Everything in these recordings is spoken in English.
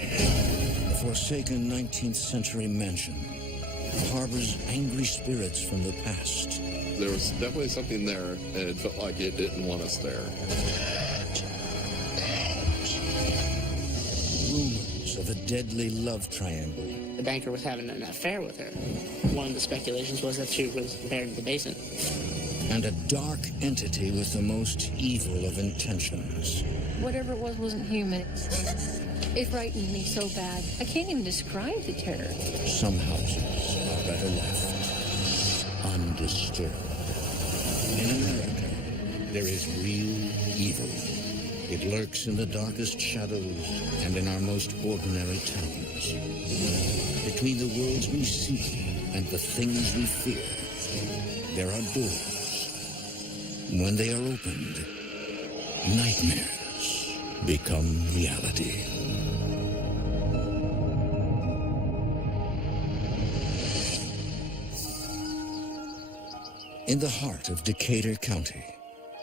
A forsaken 19th century mansion harbors angry spirits from the past. There was definitely something there, and it felt like it didn't want us there. Rumors of a deadly love triangle. The banker was having an affair with her. One of the speculations was that she was buried in the basement. And a dark entity with the most evil of intentions. Whatever it was wasn't human. It frightened me so bad. I can't even describe the terror. Some houses are better left undisturbed. In America, there is real evil. It lurks in the darkest shadows and in our most ordinary towns. Between the worlds we see and the things we fear, there are doors. When they are opened, nightmares become reality. In the heart of Decatur County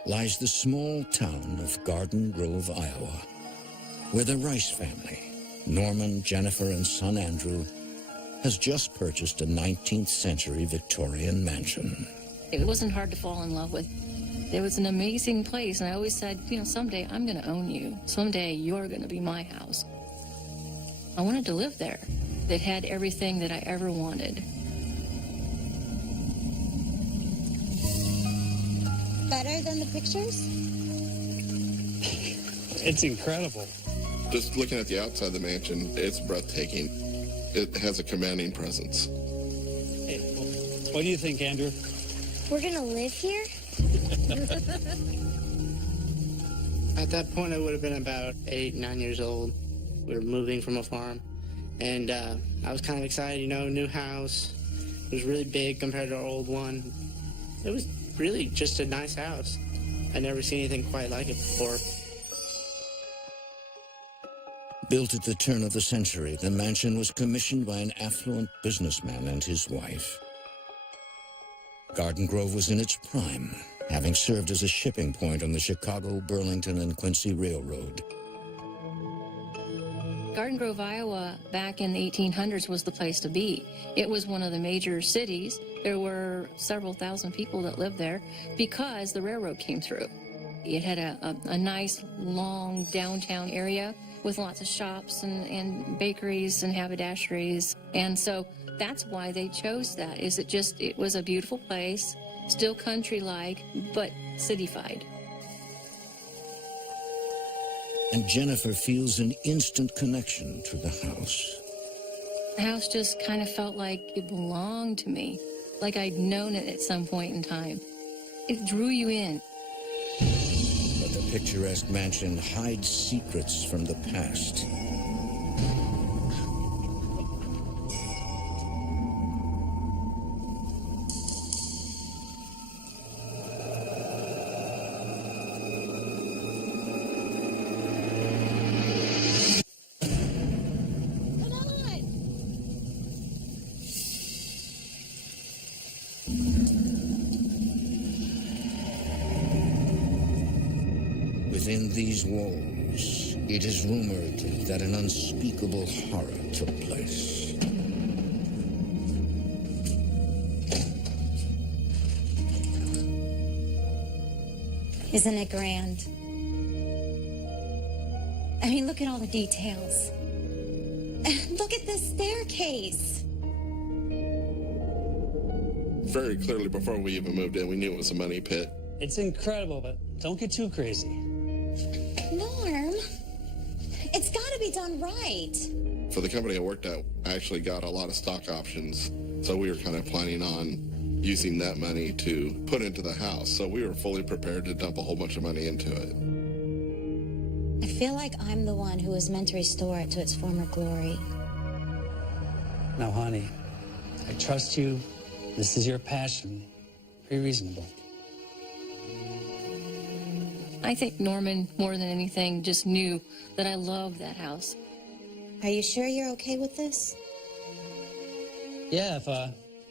lies the small town of Garden Grove, Iowa, where the Rice family, Norman, Jennifer, and son Andrew, has just purchased a 19th century Victorian mansion. It wasn't hard to fall in love with. It was an amazing place, and I always said, you know, someday I'm going to own you. Someday you're going to be my house. I wanted to live there. It had everything that I ever wanted. Better than the pictures? It's incredible. Just looking at the outside of the mansion, it's breathtaking. It has a commanding presence. Hey, what do you think, Andrew? We're gonna live here? At that point, I would have been about 8, 9 years old. We were moving from a farm, and I was kind of excited, you know, new house. It was really big compared to our old one. It was really just a nice house. I'd never seen anything quite like it before. Built at the turn of the century, the mansion was commissioned by an affluent businessman and his wife. Garden Grove was in its prime, having served as a shipping point on the Chicago, Burlington, and Quincy Railroad. Garden Grove, Iowa, back in the 1800s was the place to be. It was one of the major cities. There were several thousand people that lived there because the railroad came through. It had a nice, long downtown area with lots of shops and bakeries and haberdasheries. And so that's why they chose that, is it was a beautiful place, still country-like, but city-fied. And Jennifer feels an instant connection to the house. The house just kind of felt like it belonged to me, like I'd known it at some point in time. It drew you in. But the picturesque mansion hides secrets from the past. Within these walls, it is rumored that an unspeakable horror took place. Isn't it grand? I mean, look at all the details. Look at this staircase. Very clearly, before we even moved in, we knew it was a money pit. It's incredible, but don't get too crazy. Norm, it's got to be done right. For the company I worked at, I actually got a lot of stock options, so we were kind of planning on using that money to put into the house. So we were fully prepared to dump a whole bunch of money into it. I feel like I'm the one who was meant to restore it to its former glory. Now, honey, I trust you. This is your passion. Very reasonable. I think Norman, more than anything, just knew that I loved that house. Are you sure you're okay with this? Yeah,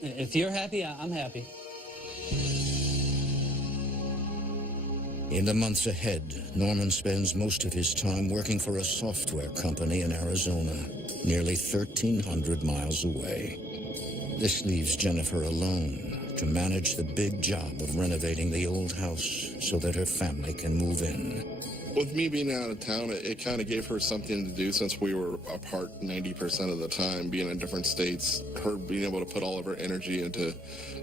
if you're happy, I'm happy. In the months ahead, Norman spends most of his time working for a software company in Arizona, nearly 1,300 miles away. This leaves Jennifer alone to manage the big job of renovating the old house so that her family can move in. With me being out of town, it kind of gave her something to do since we were apart 90% of the time, being in different states. Her being able to put all of her energy into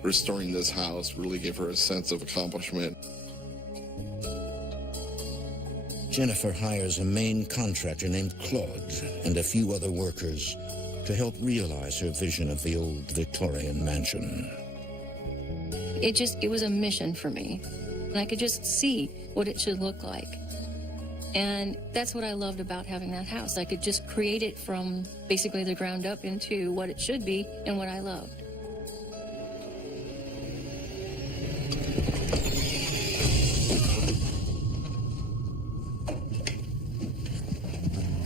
restoring this house really gave her a sense of accomplishment. Jennifer hires a main contractor named Claude and a few other workers to help realize her vision of the old Victorian mansion. It was a mission for me. And I could just see what it should look like. And that's what I loved about having that house. I could just create it from basically the ground up into what it should be and what I loved.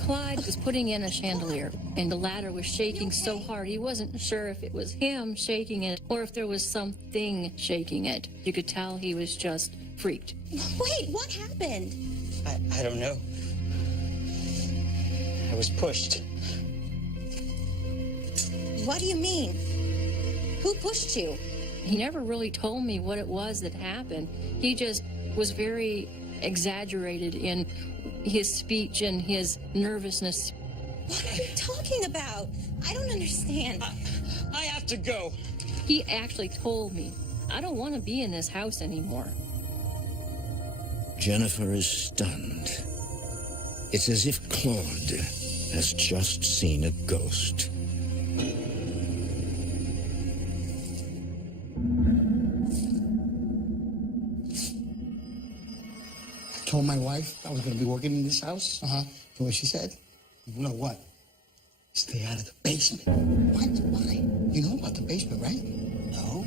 Clyde was putting in a chandelier, and the ladder was shaking so hard he wasn't sure if it was him shaking it or if there was something shaking it. You could tell he was just freaked. Wait, what happened? I don't know. I was pushed. What do you mean? Who pushed you? He never really told me what it was that happened. He just was very exaggerated in his speech and his nervousness. What are you talking about? I don't understand. I have to go. He actually told me, I don't want to be in this house anymore. Jennifer is stunned. It's as if Claude has just seen a ghost. I told my wife I was going to be working in this house. And what she said? You know what? Stay out of the basement. What? Why? You know about the basement, right? No.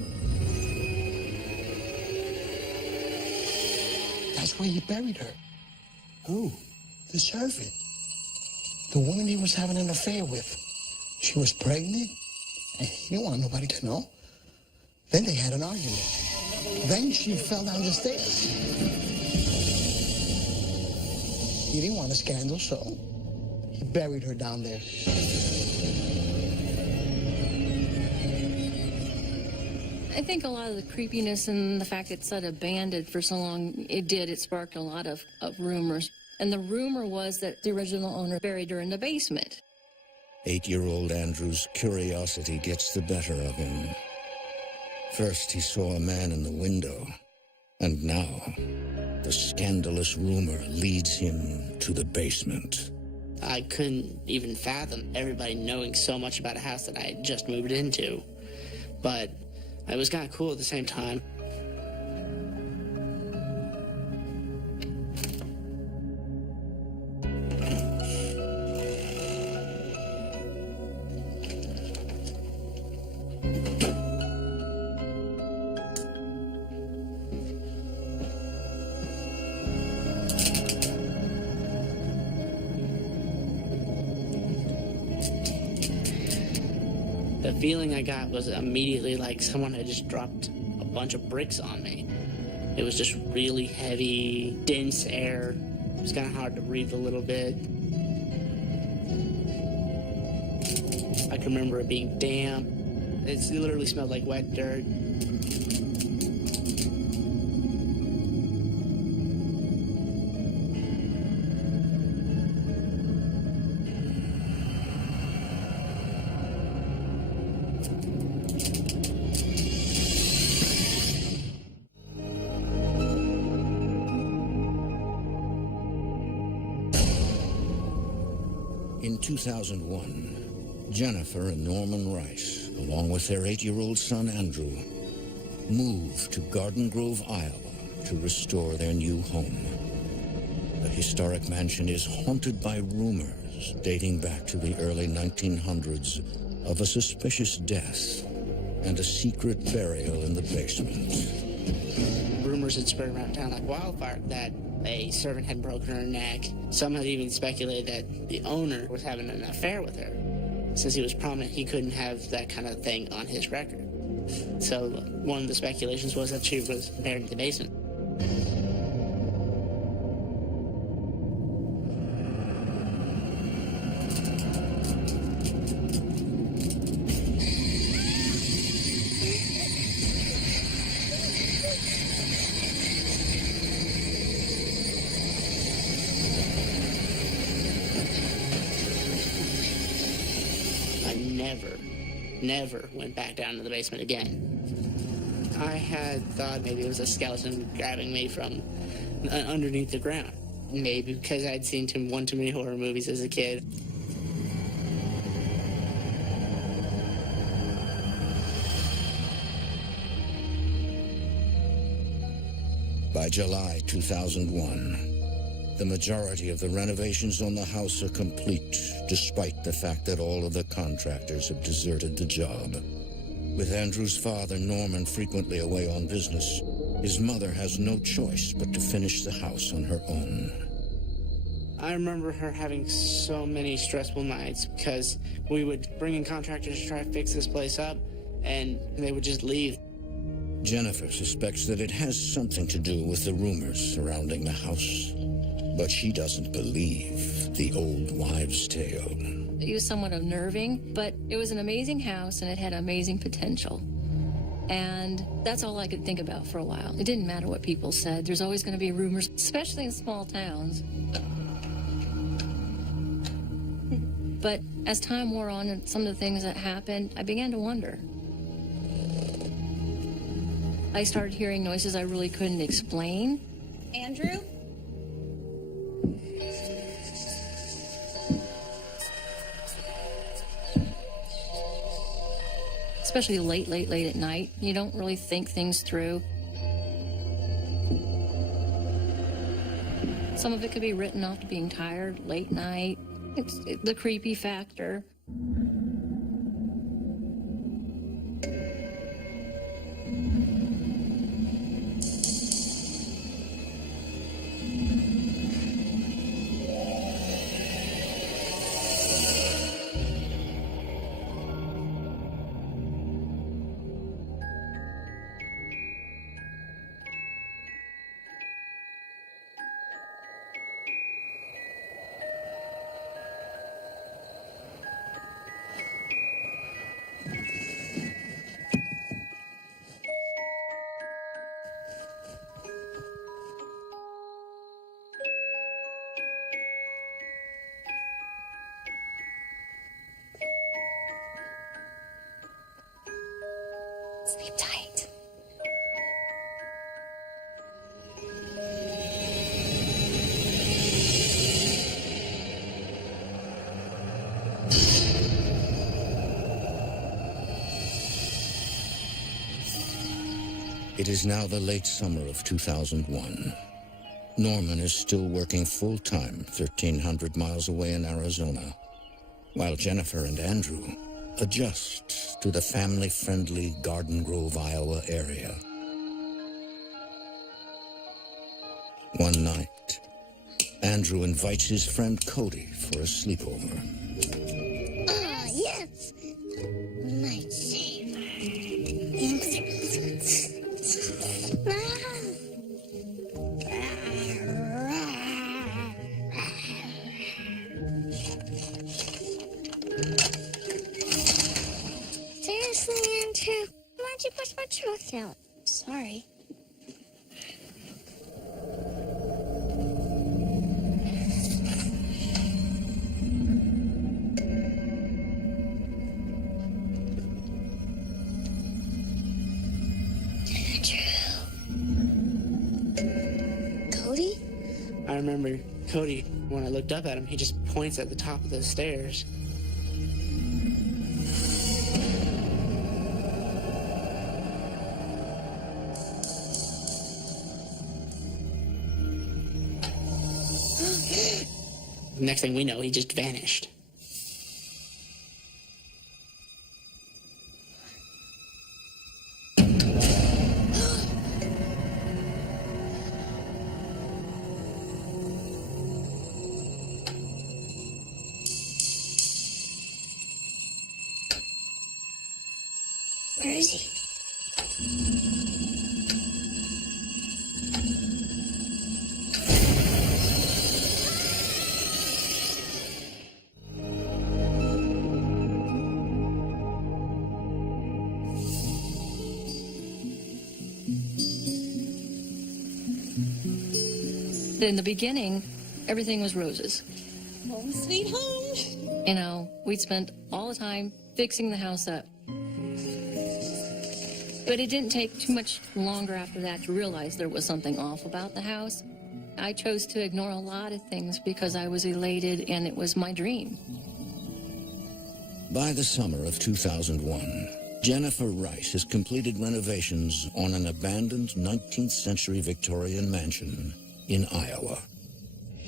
That's where he buried her. Who? The servant. The woman he was having an affair with. She was pregnant, and he didn't want nobody to know. Then they had an argument. Then she fell down the stairs. He didn't want a scandal, so he buried her down there. I think a lot of the creepiness and the fact it sat abandoned for so long, it sparked a lot of rumors. And the rumor was that the original owner buried her in the basement. 8-year-old Andrew's curiosity gets the better of him. First, he saw a man in the window, and now the scandalous rumor leads him to the basement. I couldn't even fathom everybody knowing so much about a house that I had just moved into. But it was kind of cool at the same time. The feeling I got was immediately like someone had just dropped a bunch of bricks on me. It was just really heavy, dense air. It was kind of hard to breathe a little bit. I can remember it being damp. It literally smelled like wet dirt. In 2001, Jennifer and Norman Rice, along with their 8-year-old son Andrew, moved to Garden Grove, Iowa, to restore their new home. The historic mansion is haunted by rumors dating back to the early 1900s of a suspicious death and a secret burial in the basement. Rumors had spread around town like wildfire that a servant had broken her neck. Some had even speculated that the owner was having an affair with her. Since he was prominent, he couldn't have that kind of thing on his record. So one of the speculations was that she was buried in the basement. never went back down to the basement again. I had thought maybe it was a skeleton grabbing me from underneath the ground. Maybe because I'd seen one too many horror movies as a kid. By July 2001, the majority of the renovations on the house are complete, despite the fact that all of the contractors have deserted the job. With Andrew's father, Norman, frequently away on business, his mother has no choice but to finish the house on her own. I remember her having so many stressful nights because we would bring in contractors to try to fix this place up, and they would just leave. Jennifer suspects that it has something to do with the rumors surrounding the house, but she doesn't believe the old wives' tale. It was somewhat unnerving, but it was an amazing house and it had amazing potential. And that's all I could think about for a while. It didn't matter what people said. There's always going to be rumors, especially in small towns. But as time wore on and some of the things that happened, I began to wonder. I started hearing noises I really couldn't explain. Andrew? Especially late at night. You don't really think things through. Some of it could be written off to being tired, late night. It's the creepy factor. Sleep tight. It is now the late summer of 2001. Norman is still working full-time 1,300 miles away in Arizona, while Jennifer and Andrew adjust to the family-friendly Garden Grove, Iowa area. One night, Andrew invites his friend Cody for a sleepover. Ah, yes! Night saver. Seriously, Andrew? Why'd you push my tooth out? Sorry. Cody? I remember Cody, when I looked up at him, he just points at the top of the stairs. Next thing we know, he just vanished. Where is he? In the beginning, everything was roses. Home sweet home. You know, we'd spend all the time fixing the house up. But it didn't take too much longer after that to realize there was something off about the house. I chose to ignore a lot of things because I was elated and it was my dream. By the summer of 2001, Jennifer Rice has completed renovations on an abandoned 19th century Victorian mansion in Iowa.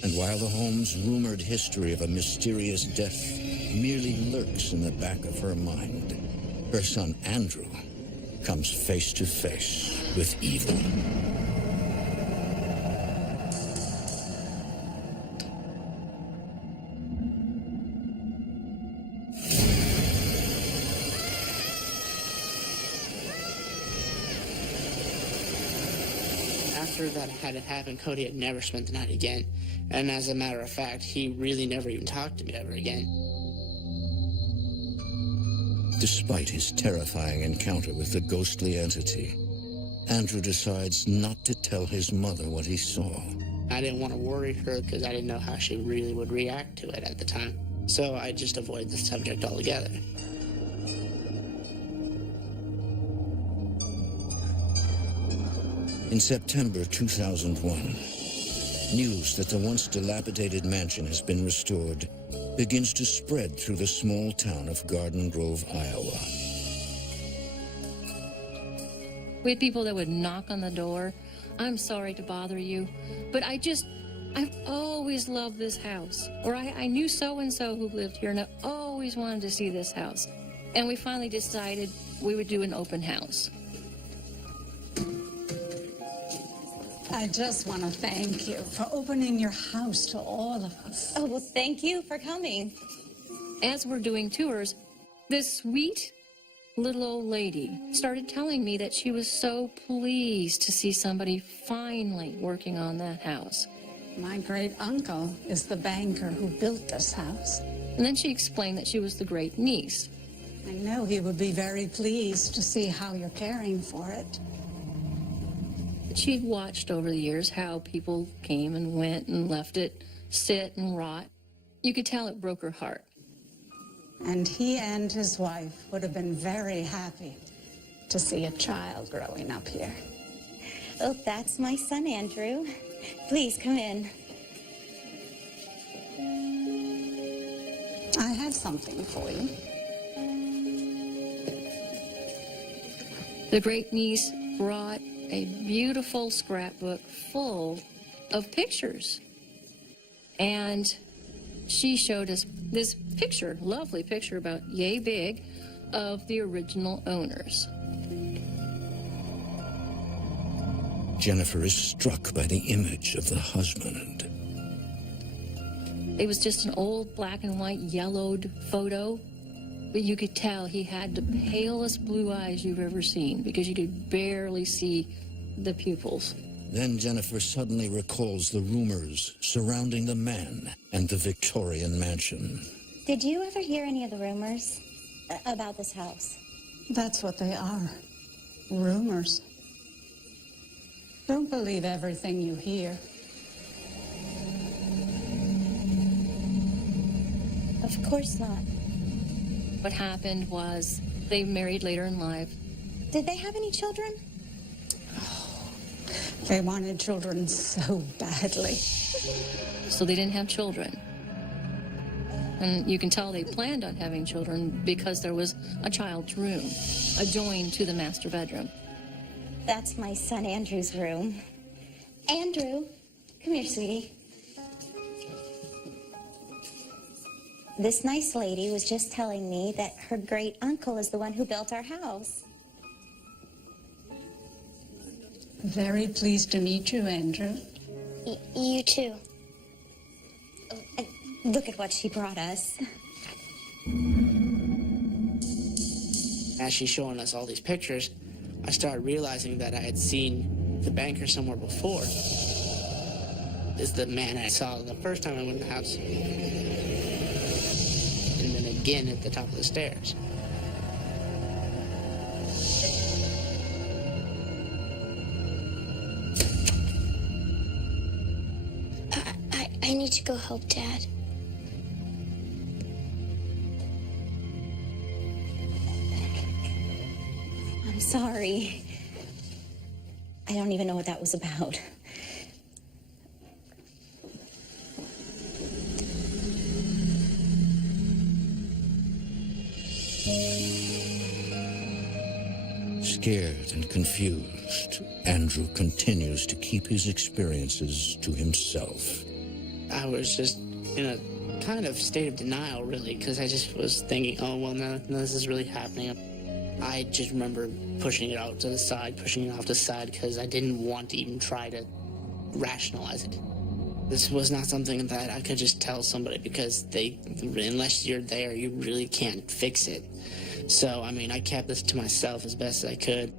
And while the home's rumored history of a mysterious death merely lurks in the back of her mind, her son Andrew comes face to face with evil. After that had happened, Cody had never spent the night again. And as a matter of fact, he really never even talked to me ever again. Despite his terrifying encounter with the ghostly entity, Andrew decides not to tell his mother what he saw. I didn't want to worry her because I didn't know how she really would react to it at the time. So I just avoided the subject altogether. In September 2001, news that the once dilapidated mansion has been restored begins to spread through the small town of Garden Grove, Iowa. We had people that would knock on the door. I'm sorry to bother you, but I've always loved this house. Or I knew so-and-so who lived here, and I always wanted to see this house. And we finally decided we would do an open house. I just want to thank you for opening your house to all of us. Oh, well, thank you for coming. As we're doing tours, this sweet little old lady started telling me that she was so pleased to see somebody finally working on that house. My great uncle is the banker who built this house. And then she explained that she was the great niece. I know he would be very pleased to see how you're caring for it. She'd watched over the years how people came and went and left it sit and rot. You could tell it broke her heart. And he and his wife would have been very happy to see a child growing up here. Oh, that's my son, Andrew. Please come in. I have something for you. The great niece brought a beautiful scrapbook full of pictures. And she showed us this picture, lovely picture about yay big, of the original owners. Jennifer is struck by the image of the husband. It was just an old black and white yellowed photo, but you could tell he had the palest blue eyes you've ever seen because you could barely see the pupils. Then Jennifer suddenly recalls the rumors surrounding the man and the Victorian mansion. Did you ever hear any of the rumors about this house? That's what they are. Rumors. Don't believe everything you hear. Of course not. What happened was they married later in life. Did they have any children? They wanted children so badly. So they didn't have children. And you can tell they planned on having children because there was a child's room adjoined to the master bedroom. That's my son Andrew's room. Andrew, come here, sweetie. This nice lady was just telling me that her great uncle is the one who built our house. Very pleased to meet you, Andrew. You too. Look at what she brought us. As she's showing us all these pictures, I started realizing that I had seen the banker somewhere before. This is the man I saw the first time I went in the house. And then again at the top of the stairs. I need to go help Dad. sorry. I don't even know what that was about. Scared and confused, Andrew continues to keep his experiences to himself. I was just in a kind of state of denial, really, because I just was thinking, oh, well, no, this is really happening. I just remember pushing it out to the side, pushing it off to the side, because I didn't want to even try to rationalize it. This was not something that I could just tell somebody, because unless you're there, you really can't fix it. So, I mean, I kept this to myself as best as I could.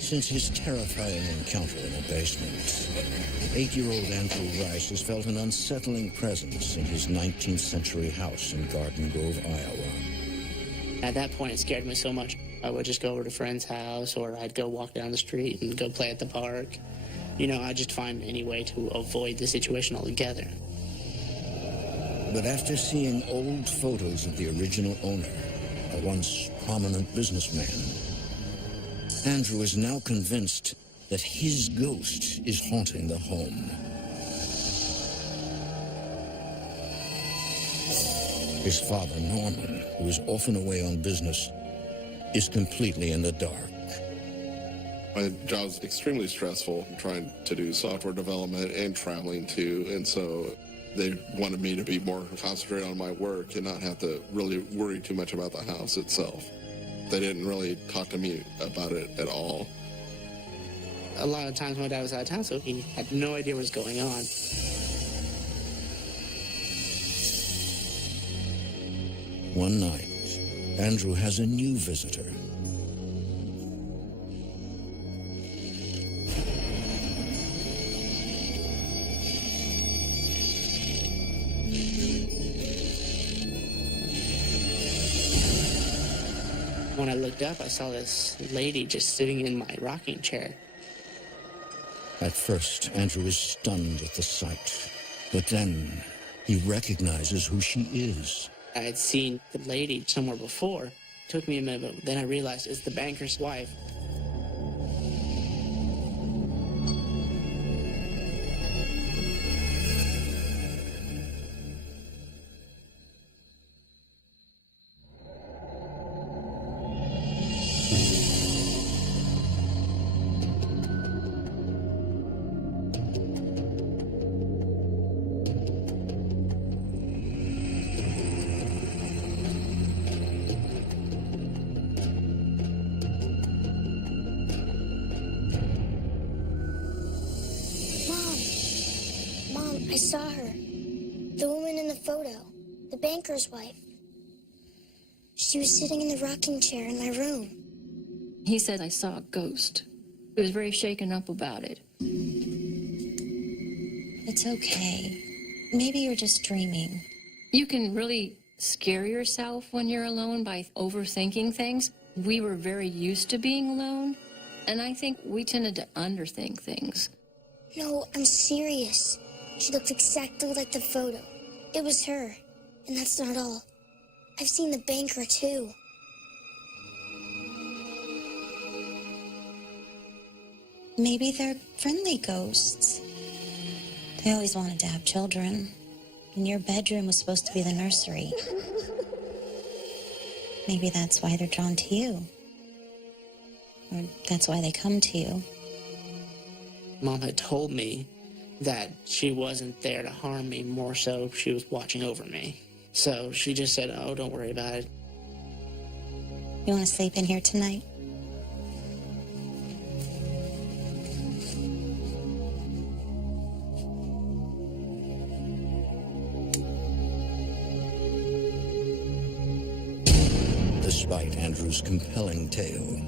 Since his terrifying encounter in the basement, 8-year-old Andrew Rice has felt an unsettling presence in his 19th century house in Garden Grove, Iowa. At that point, it scared me so much. I would just go over to a friend's house, or I'd go walk down the street and go play at the park. You know, I'd just find any way to avoid the situation altogether. But after seeing old photos of the original owner, a once prominent businessman, Andrew is now convinced that his ghost is haunting the home. His father, Norman, who is often away on business, is completely in the dark. My job was extremely stressful, trying to do software development and traveling too, and so they wanted me to be more concentrated on my work and not have to really worry too much about the house itself. They didn't really talk to me about it at all. A lot of times my dad was out of town, so he had no idea what was going on. One night, Andrew has a new visitor. When I looked up, I saw this lady just sitting in my rocking chair. At first, Andrew is stunned at the sight, but then he recognizes who she is. I had seen the lady somewhere before. It took me a minute, but then I realized it's the banker's wife. I saw her. The woman in the photo. The banker's wife. She was sitting in the rocking chair in my room. He said, I saw a ghost. He was very shaken up about it. It's okay. Maybe you're just dreaming. You can really scare yourself when you're alone by overthinking things. We were very used to being alone, and I think we tended to underthink things. No, I'm serious. She looked exactly like the photo. It was her. And that's not all. I've seen the banker, too. Maybe they're friendly ghosts. They always wanted to have children. And your bedroom was supposed to be the nursery. Maybe that's why they're drawn to you. Or that's why they come to you. Mom had told me that she wasn't there to harm me, more so she was watching over me. So she just said, oh, don't worry about it. You want to sleep in here tonight? Despite Andrew's compelling tale,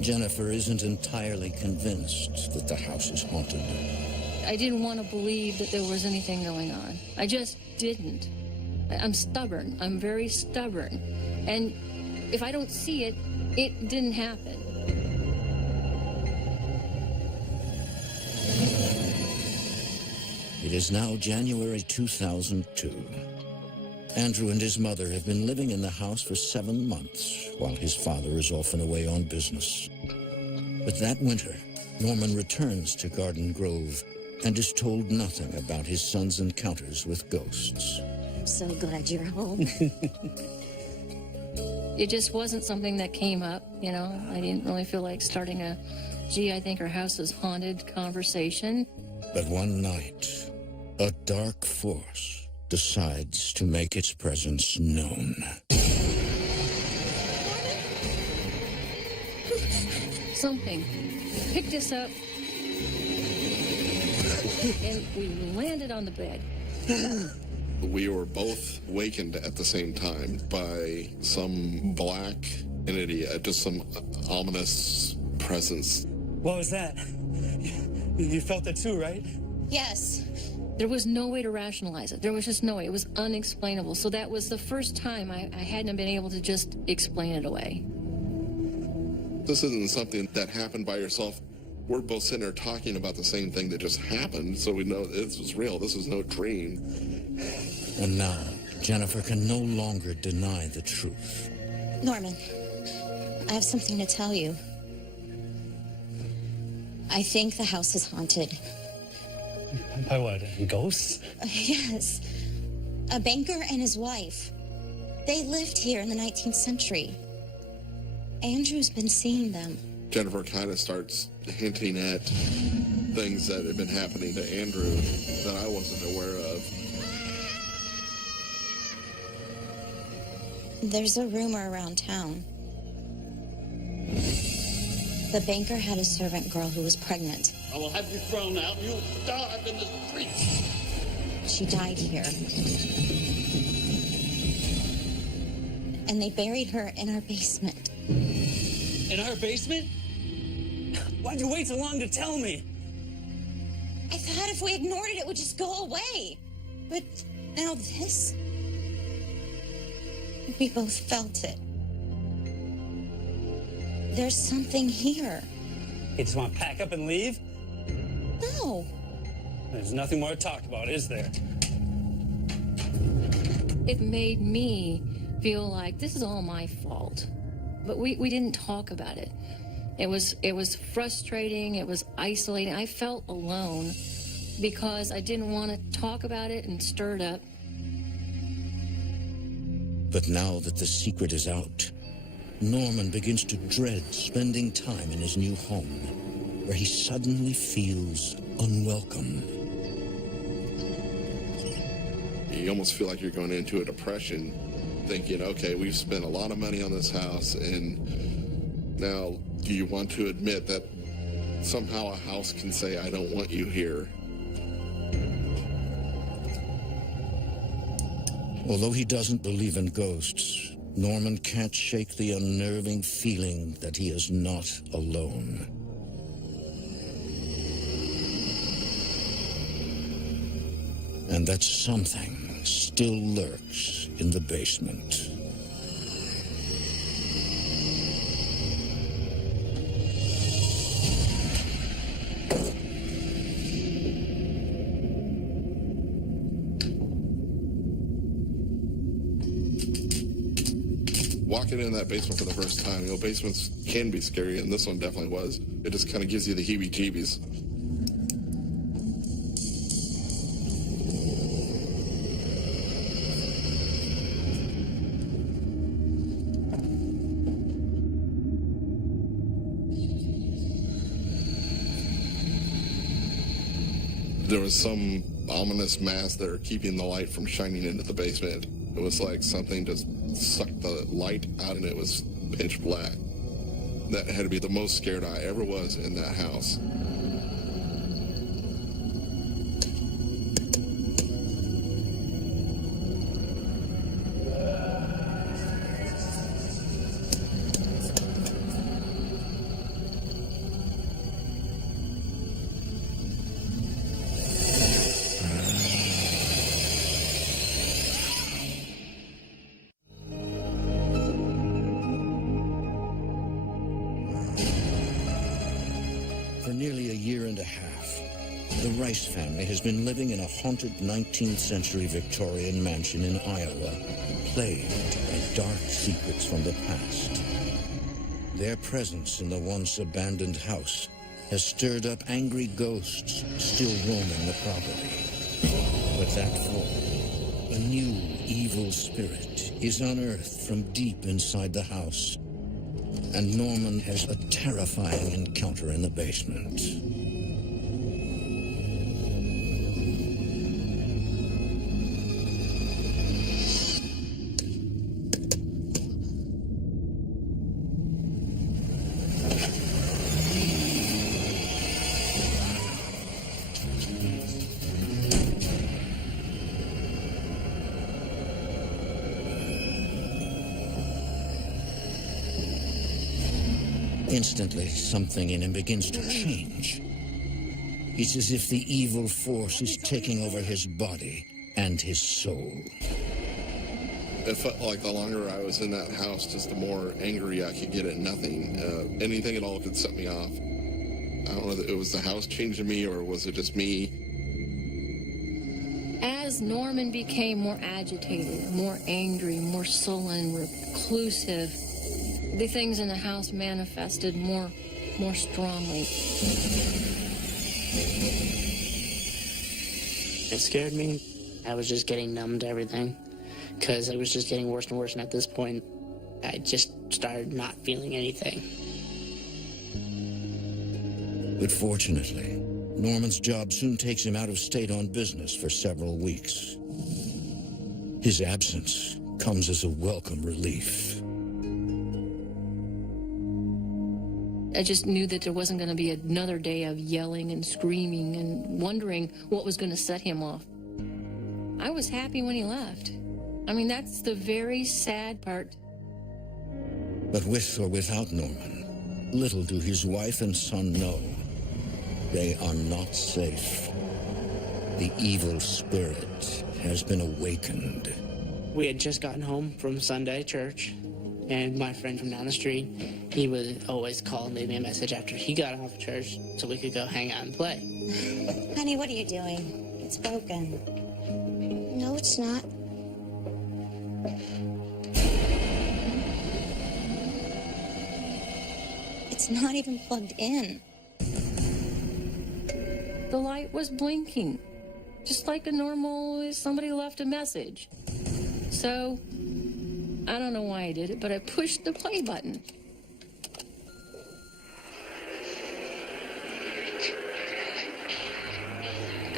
Jennifer isn't entirely convinced that the house is haunted. I didn't want to believe that there was anything going on. I just didn't. I'm stubborn. I'm very stubborn. And if I don't see it, it didn't happen. It is now January 2002. Andrew and his mother have been living in the house for 7 months while his father is off and away on business. But that winter, Norman returns to Garden Grove and is told nothing about his son's encounters with ghosts. I'm so glad you're home. It just wasn't something that came up, you know. I didn't really feel like starting a, gee, I think our house is haunted conversation. But one night, a dark force decides to make its presence known. Something picked us up, and we landed on the bed. We were both wakened at the same time by some black entity, just some ominous presence. What was that? You felt it too, right? Yes. There was no way to rationalize it. There was just no way. It was unexplainable. So that was the first time I hadn't been able to just explain it away. This isn't something that happened by yourself. We're both sitting there talking about the same thing that just happened, so we know this was real. This was no dream. And now, Jennifer can no longer deny the truth. Norman, I have something to tell you. I think the house is haunted. By what? Ghosts? Yes. A banker and his wife. They lived here in the 19th century. Andrew's been seeing them. Jennifer kind of starts hinting at things that had been happening to Andrew that I wasn't aware of. There's a rumor around town. The banker had a servant girl who was pregnant. I will have you thrown out and you'll starve in the streets. She died here. And they buried her in our basement. In our basement? Why'd you wait so long to tell me? I thought if we ignored it, it would just go away. But now this... We both felt it. There's something here. You just want to pack up and leave? No. There's nothing more to talk about, is there? It made me feel like this is all my fault. But we didn't talk about it. It was frustrating. It was isolating. I felt alone because I didn't want to talk about it and stir it up. But now that the secret is out, Norman begins to dread spending time in his new home, where he suddenly feels unwelcome. You almost feel like you're going into a depression, thinking, okay, we've spent a lot of money on this house, and now do you want to admit that somehow a house can say, I don't want you here? Although he doesn't believe in ghosts, Norman can't shake the unnerving feeling that he is not alone. And that something still lurks in the basement. Walking in that basement for the first time, basements can be scary, and this one definitely was. It just kind of gives you the heebie-jeebies. there was some ominous mass there keeping the light from shining into the basement. It was like something just sucked the light out and it was pitch black. That had to be the most scared I ever was in that house. For nearly a year and a half, the Rice family has been living in a haunted 19th century Victorian mansion in Iowa, plagued by dark secrets from the past. Their presence in the once abandoned house has stirred up angry ghosts still roaming the property. But that fall, a new evil spirit is unearthed from deep inside the house, and Norman has a terrifying encounter in the basement. Instantly, something in him begins to change. It's as if the evil force is taking over his body and his soul. It felt like the longer I was in that house, just the more angry I could get at nothing. Anything at all could set me off. I don't know if it was the house changing me or was it just me. As Norman became more agitated, more angry, more sullen, reclusive, the things in the house manifested more strongly. It scared me. I was just getting numb to everything because it was just getting worse and worse. And at this point, I just started not feeling anything. But fortunately, Norman's job soon takes him out of state on business for several weeks. His absence comes as a welcome relief. I just knew that there wasn't going to be another day of yelling and screaming and wondering what was going to set him off. I was happy when he left. I mean, that's the very sad part. But with or without Norman, little do his wife and son know. They are not safe. The evil spirit has been awakened. We had just gotten home from Sunday church, and my friend from down the street, he would always call and leave me a message after he got off church so we could go hang out and play. Honey, what are you doing? It's broken. No, it's not. It's not even plugged in. The light was blinking, just like a normal, somebody left a message. So, I don't know why I did it, but I pushed the play button.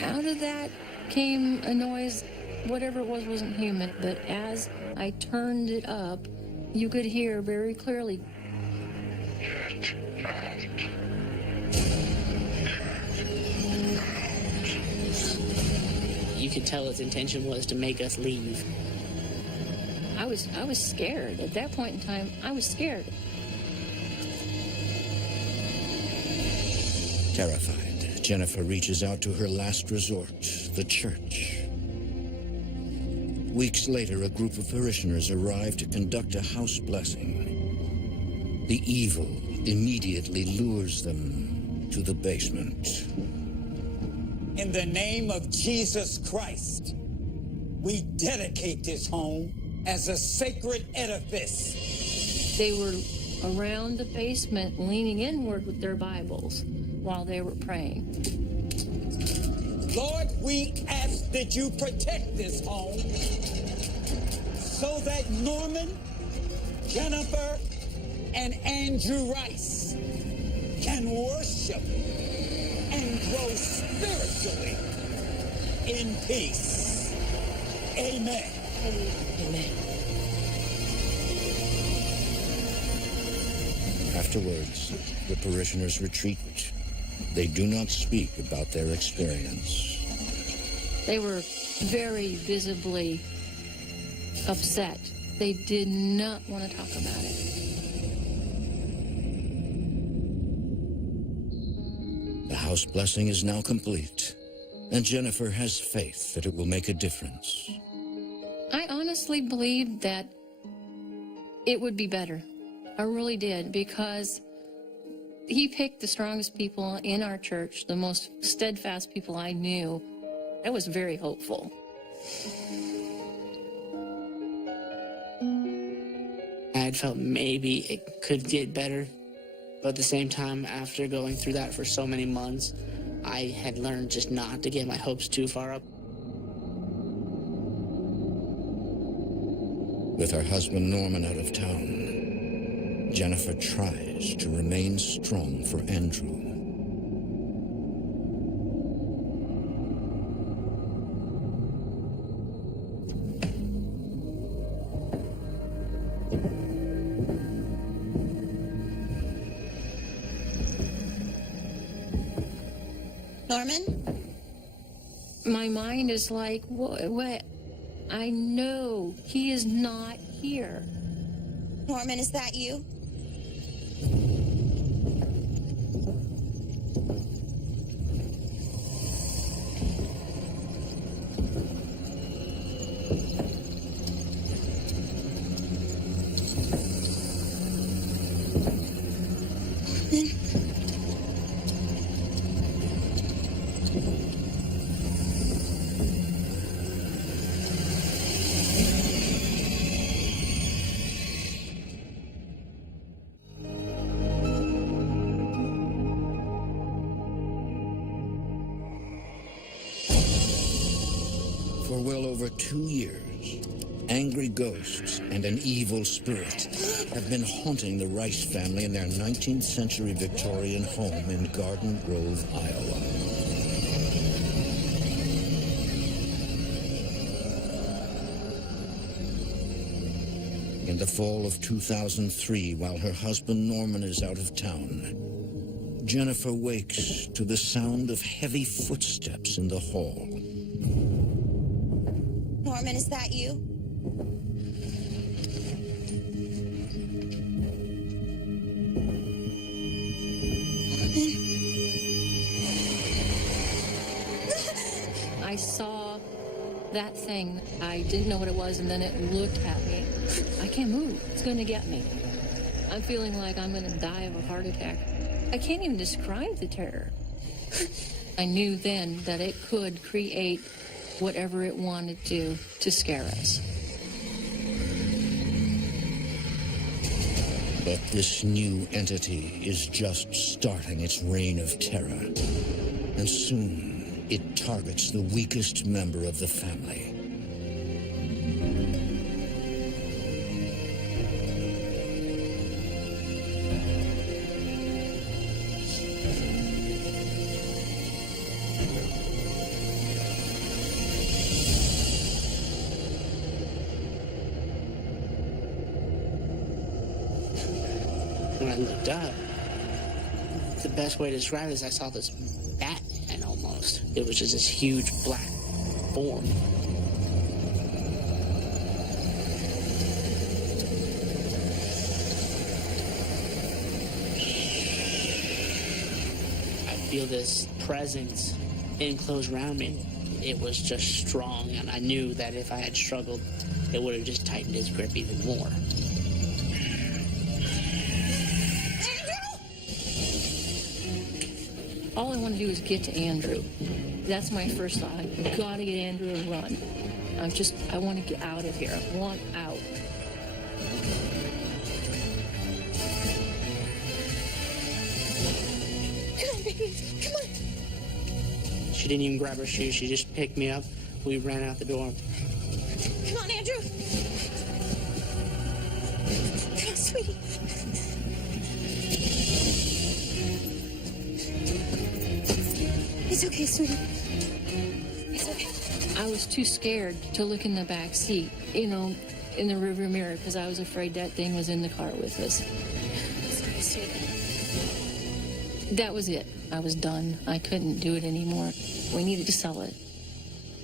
Out of that came a noise. Whatever it was wasn't human, but as I turned it up, you could hear very clearly. You could tell his intention was to make us leave. I was scared. At that point in time, I was scared. Terrified, Jennifer reaches out to her last resort, the church. Weeks later, a group of parishioners arrive to conduct a house blessing. The evil immediately lures them to the basement. In the name of Jesus Christ, we dedicate this home as a sacred edifice. They were around the basement leaning inward with their Bibles while they were praying. Lord, we ask that you protect this home so that Norman, Jennifer, and Andrew Rice can worship and grow spiritually in peace. Amen. Amen. Afterwards, the parishioners retreat. They do not speak about their experience. They were very visibly upset. They did not want to talk about it. The house blessing is now complete, and Jennifer has faith that it will make a difference. I honestly believed that it would be better. I really did, because he picked the strongest people in our church, the most steadfast people I knew. I was very hopeful. I had felt maybe it could get better, but at the same time, after going through that for so many months, I had learned just not to get my hopes too far up. With her husband Norman out of town, Jennifer tries to remain strong for Andrew. Norman? My mind is like, what? I know he is not here. Norman, is that you? For well over 2 years, angry ghosts and an evil spirit have been haunting the Rice family in their 19th century Victorian home in Garden Grove, Iowa. In the fall of 2003, while her husband Norman is out of town, Jennifer wakes to the sound of heavy footsteps in the hall. Norman, is that you? I saw that thing. I didn't know what it was, and then it looked at me. I can't move. It's going to get me. I'm feeling like I'm going to die of a heart attack. I can't even describe the terror. I knew then that it could create whatever it wanted to scare us. But this new entity is just starting its reign of terror. And soon, it targets the weakest member of the family. When I looked up, the best way to describe it is I saw this Batman almost. It was just this huge black form. I feel this presence enclosed around me. It was just strong, and I knew that if I had struggled, it would have just tightened his grip even more. All I want to do is get to Andrew. That's my first thought. I've got to get Andrew and run. I want to get out of here. I want out. Come on, baby. Come on. She didn't even grab her shoes. She just picked me up. We ran out the door. Come on, Andrew. Come on, sweetie. It's okay, sweetie. It's okay. was too scared to look in the back seat, in the rearview mirror, because I was afraid that thing was in the car with us. That was it. I was done. I couldn't do it anymore. We needed to sell it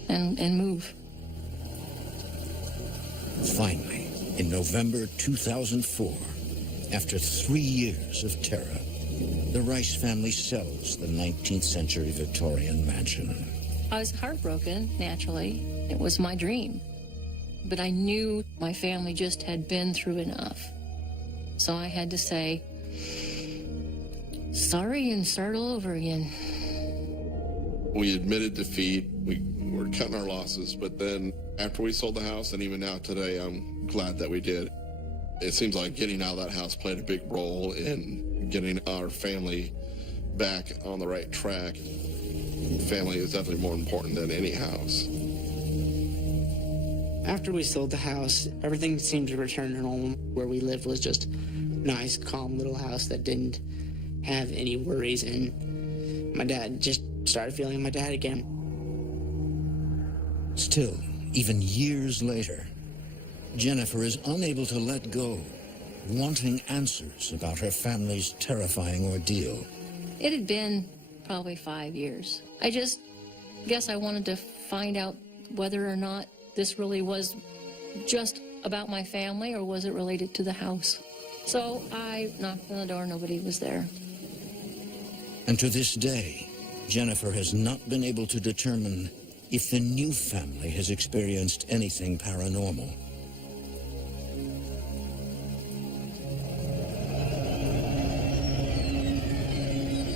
and move. Finally, in November 2004, after 3 years of terror, the Rice family sells the 19th century Victorian mansion. I was heartbroken, naturally. It was my dream. But I knew my family just had been through enough. So I had to say, sorry and start all over again. We admitted defeat. We were cutting our losses. But then after we sold the house, and even now today, I'm glad that we did. It seems like getting out of that house played a big role in getting our family back on the right track. Family is definitely more important than any house. After we sold the house, everything seemed to return to normal. Where we lived was just a nice, calm little house that didn't have any worries, and my dad just started feeling my dad again. Still, even years later, Jennifer is unable to let go, wanting answers about her family's terrifying ordeal. It had been probably 5 years. I just guess I wanted to find out whether or not this really was just about my family, or was it related to the house. So I knocked on the door, nobody was there. And to this day, Jennifer has not been able to determine if the new family has experienced anything paranormal.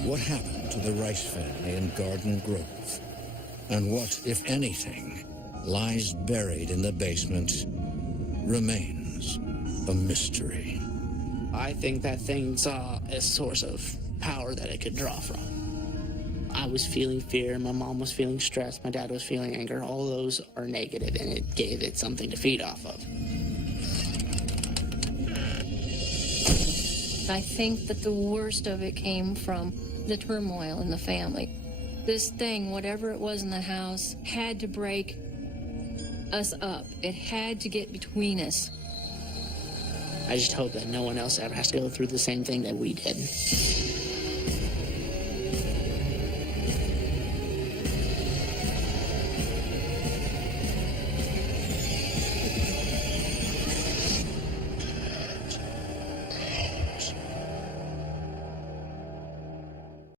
What happened to the Rice family in Garden Grove? And what, if anything, lies buried in the basement remains a mystery. I think that thing saw a source of power that it could draw from. I was feeling fear, my mom was feeling stress, my dad was feeling anger. All those are negative, and it gave it something to feed off of. I think that the worst of it came from the turmoil in the family. This thing, whatever it was in the house, had to break us up. It had to get between us. I just hope that no one else ever has to go through the same thing that we did.